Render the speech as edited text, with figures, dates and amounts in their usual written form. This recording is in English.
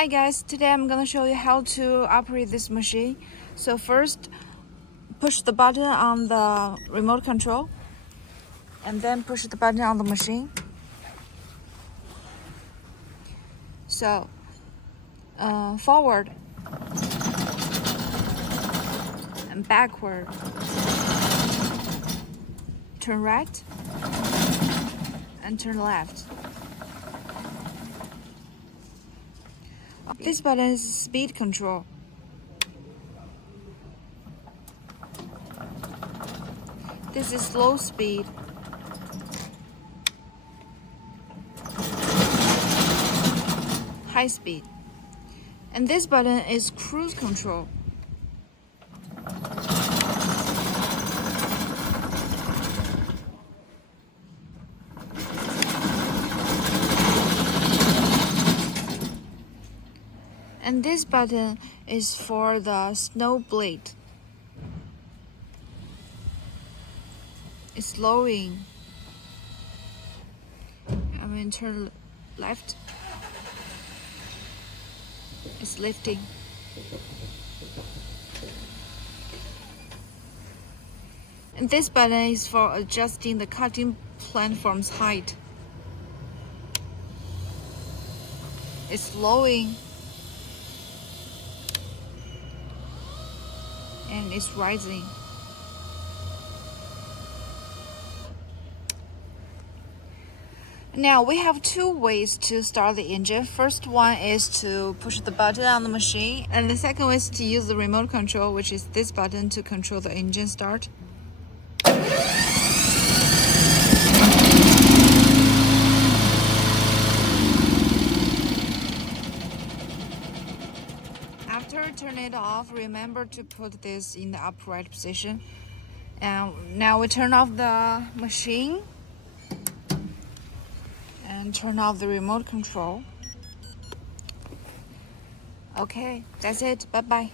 Hi guys, today I'm gonna show you how to operate this machine. So first, push the button on the remote control and then push the button on the machine. So forward and backward, turn right and turn left. This button is speed control. This is slow speed. High speed. And this button is cruise control. And this button is for the snow blade. It's lowering. I'm going to turn left. It's lifting. And this button is for adjusting the cutting platform's height. It's lowering. And it's rising. Now we have two ways to start the engine. First one is to push the button on the machine, and the second one is to use the remote control, which is this button, to control the engine start. After turning it off, remember to put this in the upright position. And now we turn off the machine and turn off the remote control. Okay, that's it. Bye-bye.